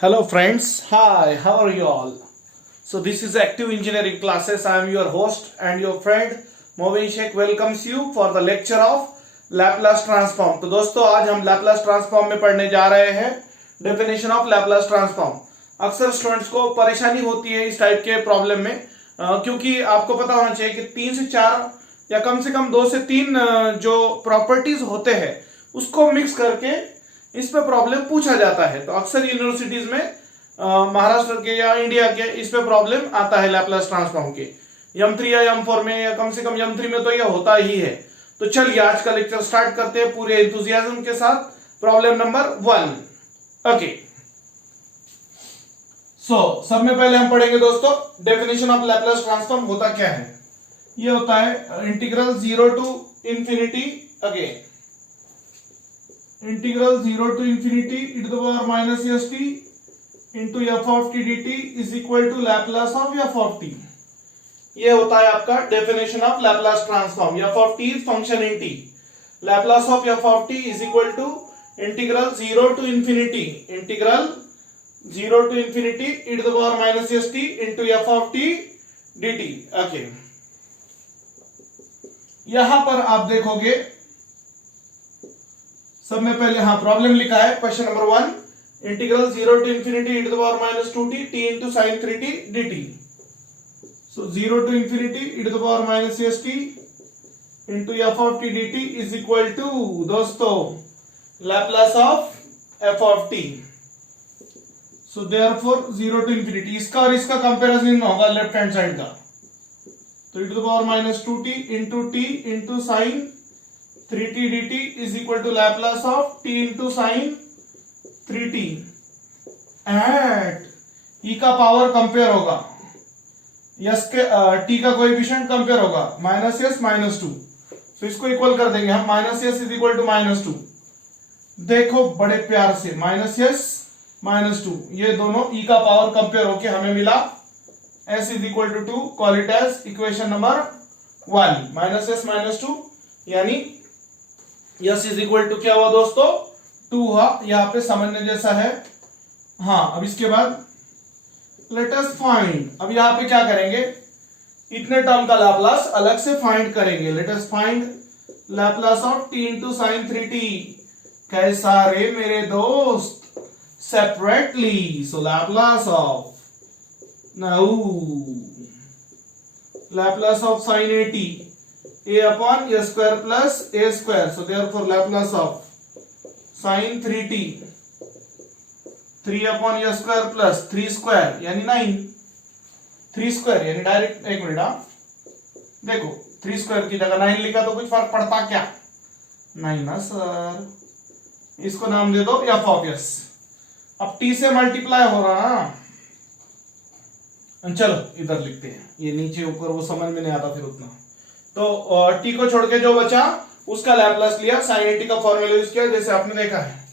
Hello friends, hi, how are you all? So this is Active Engineering Classes. I am your host and your friend Moin Sheikh welcomes you for the lecture of Laplace Transform. तो दोस्तों आज हम Laplace Transform में पढ़ने जा रहे हैं Definition of Laplace Transform. अक्सर स्टूडेंट्स को परेशानी होती है इस टाइप के प्रॉब्लम में क्योंकि आपको पता होना चाहिए कि 3 से 4 या कम से कम 2 से 3 जो प्रॉपर्टीज होते हैं उसको मिक्स करके इस पे प्रॉब्लम पूछा जाता है। तो अक्सर यूनिवर्सिटीज में महाराष्ट्र के या इंडिया के इस पे प्रॉब्लम आता है लैपलास ट्रांसफॉर्म के M3 या M4 में या कम से कम M3 में तो यह होता ही है। तो चलिए आज का लेक्चर स्टार्ट करते हैं पूरे एंथुसियाज्म के साथ। Problem number 1। ओके, सो सब में पहले हम पढ़ेंगे दोस्तों डेफिनेशन ऑफ लैपलास ट्रांसफॉर्म होता क्या है। ये होता है integral 0 to infinity again integral 0 to infinity e to the power minus st into f of t dt is equal to Laplace of f of t। ये होता है आपका definition of Laplace transform. f of t function in t, Laplace of f of t is equal to integral 0 to infinity e to the power minus st into f of t dt। Okay, यहां पर आप देखोगे सब में पहले problem लिखा है question number 1 integral 0 to infinity e to the power minus 2t t into sin 3t dt। so 0 to infinity e to the power minus st into f of t dt is equal to दोस्तों Laplace of f of t। so therefore 0 to infinity इसका और इसका comparison होगा left hand side का। तो e to the power minus 2t into t into sin 3t dt is equal to Laplace of t into sin 3t at e का power compare होगा s के t का coefficient compare होगा minus s minus 2। तो इसको equal कर देंगे हम minus s is equal to minus 2। देखो बड़े प्यार से माइनस एस माइनस 2 ये दोनों e का पावर कंपेयर होके हमें मिला s is equal to 2। Call it as equation number 1 minus s minus 2 यानी यस इज इक्वल टू क्या हुआ दोस्तों 2 हुआ। यहाँ पे समझने जैसा है। अब इसके बाद लेट अस फाइंड, अब यहाँ पे क्या करेंगे इतने टर्म का लैपलास अलग से फाइंड करेंगे। Let us find Laplace of t into sin 3t। कैसा रे मेरे दोस्त separately. So Laplace of now Laplace of sin 80 a upon a square plus a square। so therefore Laplace of sin 3t 3 upon a square plus 3 square यानी 9 3 square यानी direct एक minute देखो 3 square की जगह 9 लिखा तो कुछ फर्क पड़ता क्या नहीं ना सर। इसको नाम दे दो f of s। अब t से मल्टीप्लाई हो रहा ना, चलो इधर लिखते हैं। ये नीचे ऊपर वो समझ में नहीं आता फिर उतना। तो t को छोड़ के जो बचा उसका लैपलास लिया sin 80 का फॉर्मूला यूज किया जैसे आपने देखा है।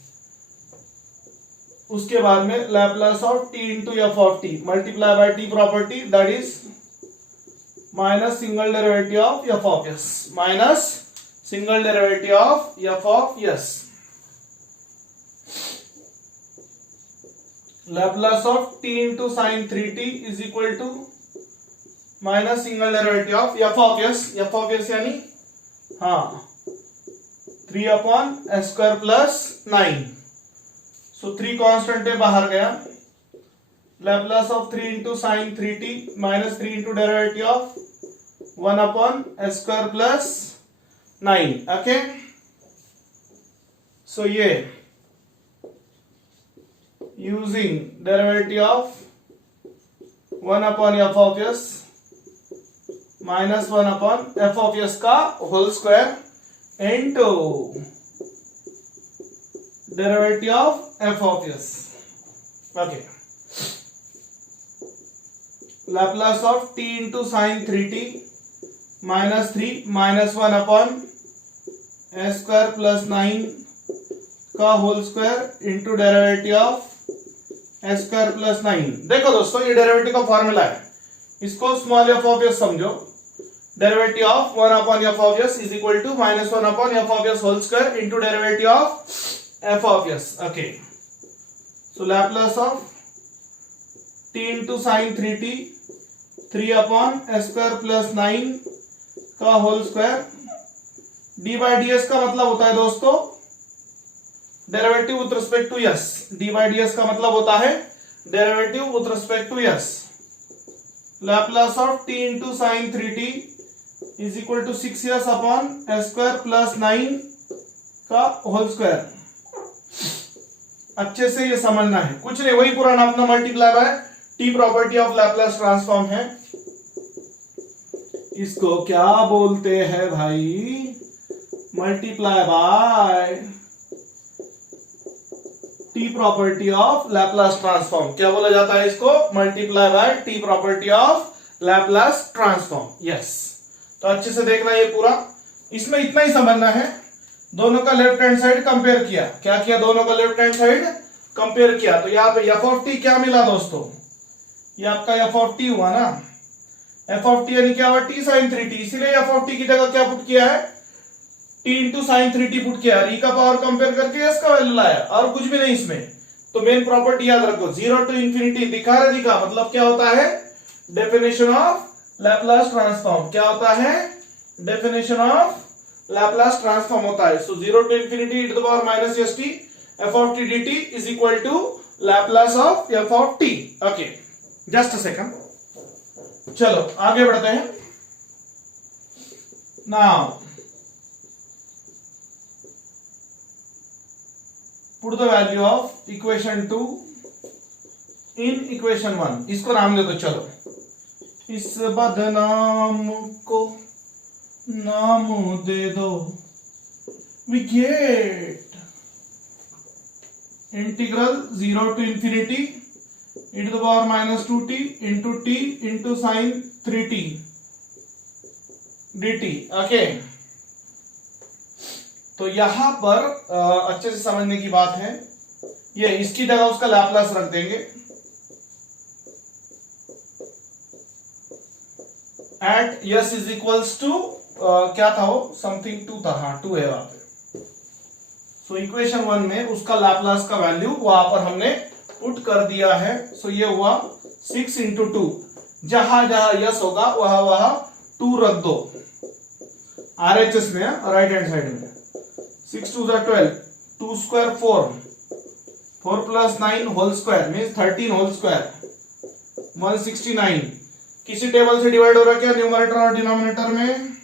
उसके बाद में Laplace of t into f of t multiply by t property that is minus single derivative of f of s minus single derivative of f of s। Laplace of t into sin 3t is equal to minus single derivative of f of s यानी 3 upon s square plus 9। सो 3 constant है बाहर गया। Laplace of 3 into sine 3t minus 3 into derivative of 1 upon s square plus 9। Okay, so ये using derivative of 1 upon f of s minus 1 upon f of s का whole square into derivative of f of s। Okay, Laplace of t into sine 3t minus 3 minus 1 upon s square plus 9 का whole square into derivative of s square plus 9। देखो दोस्तों ये derivative का formula है, इसको small f of s समझो। Derivative of 1 upon f of s is equal to minus 1 upon f of s whole square into derivative of f of s। Okay, so Laplace of t into sine 3t 3/s² + 9 का whole square. D by d s का मतलब होता है दोस्तों derivative with respect to s. D by d s का मतलब होता है derivative with respect to s. Laplace of t into sine 3t is equal to 6s/s² + 9 का होल स्क्वायर। अच्छे से ये समझना है, कुछ नहीं, वही पुराना अपना multiply by T property of Laplace transform है। इसको क्या बोलते हैं भाई? Multiply by T property of Laplace transform. क्या बोला जाता है इसको? Multiply by T property of Laplace transform. Yes, तो अच्छे से देखना ये पूरा। इसमें इतना ही समझना है, दोनों का लेफ्ट हैंड साइड कंपेयर किया। क्या किया? दोनों का लेफ्ट हैंड साइड कंपेयर किया। तो यहाँ पे एफ ऑफ टी क्या मिला दोस्तों? ये आपका एफ ऑफ टी हुआ ना। एफ ऑफ टी यानी क्या हुआ? T sine 3t। इसीलिए एफ ऑफ टी की जगह क्या पुट किया है? T into sine 3t put किया। ई का पावर कंपेयर करके एस का वैल्यू लाया, और कुछ भी नहीं इसमें। तो मेन प्रॉपर्टी याद रखो, 0 to infinity दिखा रहे दिखा, मतलब क्या होता है? Definition of Laplace transform. क्या होता है? डेफिनेशन ऑफ लैप्लास ट्रांसफॉर्म होता है। सो 0 to infinity e to the power minus st f of t dt is equal to Laplace of f of t. Okay, just a second. चलो आगे बढ़ते हैं। Now put the value of equation 2 in equation 1. इसको नाम दे दो। चलो इस बदनाम को नाम दे दो। We get integral 0 to infinity e to the power minus 2t into sin 3t dt। Okay, तो यहां पर अच्छे से समझने की बात है, ये इसकी जगह उसका लैप्लास रख देंगे। At s is equals to क्या था वो? समथिंग 2 था। हाँ 2 है वहां पे। सो इक्वेशन 1 में उसका लैप्लास का वैल्यू वहां पर हमने पुट कर दिया है। सो ये हुआ 6 into 2। जहां जहां यस होगा वहां वहां 2 रख दो RHS में, राइट हैंड साइड में। 6 2 12, 2 square 4, 4 plus 9 whole square means 13 whole square 169। किसी टेबल से डिवाइड हो रहा है क्या न्यूमरेटर और डिनोमिनेटर में?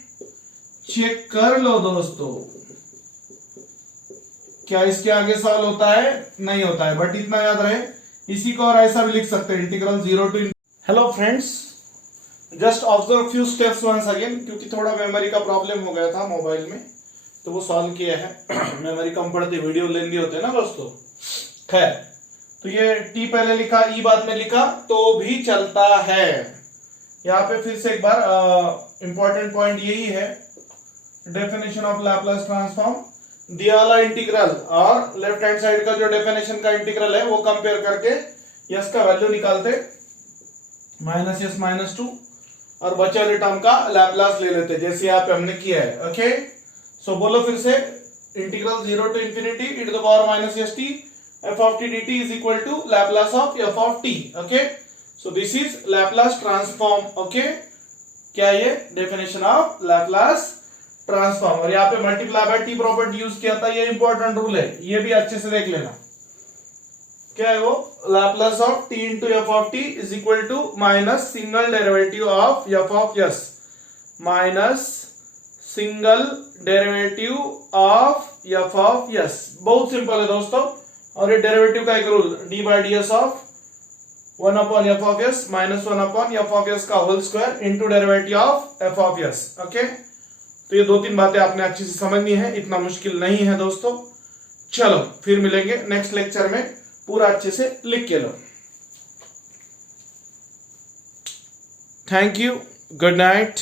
चेक कर लो दोस्तों, क्या इसके आगे सॉल्व होता है? नहीं होता है, बट इतना याद रहे, इसी को और ऐसा भी लिख सकते हैं, integral 0 to। Hello friends, just observe few steps once again, क्योंकि थोड़ा मेमोरी का प्रॉब्लम हो गया था मोबाइल में, तो वो सॉल्व किया है। मेमोरी कम पड़ती, वीडियो लेंदी होते हैं ना दोस्तों। खैर, तो ये टी पहले लिखा, ई बाद में लिखा तो भी चलता है। यहाँ पे फिर से एक बार इंपॉर्टेंट पॉइंट यही है, डेफिनेशन ऑफ लैप्लास ट्रांसफॉर्म। दिया वाला इंटीग्रल और लेफ्ट हैंड साइड का जो डेफिनेशन का इंटीग्रल है वो कंपेयर करके यस का वैल्यू निकालते, माइनस यस माइनस 2, और बचे वाले टर्म का लैप्लास ले लेते, जैसे यहाँ पे हमने किया है। ओके, सो बोलो फिर से, integral 0 to infinity e to the power minus st f of t dt is equal to Laplace of f of t. Okay, so this is Laplace transform. Okay, क्या ये डेफिनेशन ऑफ लैप्लास ट्रांसफॉर्म। और यहाँ पे multiply by T property use किया था, ये important rule है, ये भी अच्छे से देख लेना। क्या है वो? Laplace of t into f of t is equal to minus single derivative of f of s minus single derivative of f of s. बहुत सिंपल है दोस्तों, और ये डेरिवेटिव का एक rule, d by d s of 1 upon f of s minus 1 upon f of s का whole square into derivative of f of s। Okay, तो ये 2-3 बातें आपने अच्छी से समझनी है, इतना मुश्किल नहीं है दोस्तों। चलो फिर मिलेंगे नेक्स्ट लेक्चर में, पूरा अच्छे से लिख के लो। Thank you, good night.